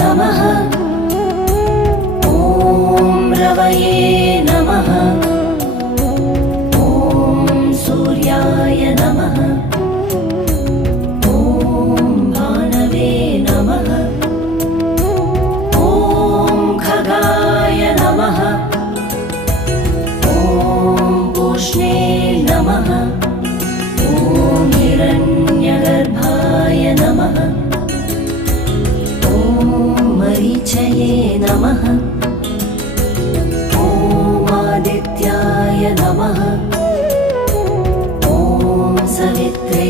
नमः। ॐ रवये नमः। ॐ सूर्याय नमः। ॐ भानवे नमः। ॐ खगाय नमः। ॐ पूष्णे नमः। ॐ हिरण्यगर्भाय नमः। ॐ मरीचये नमः। ॐ आदित्याय नमः। ॐ सवित्रे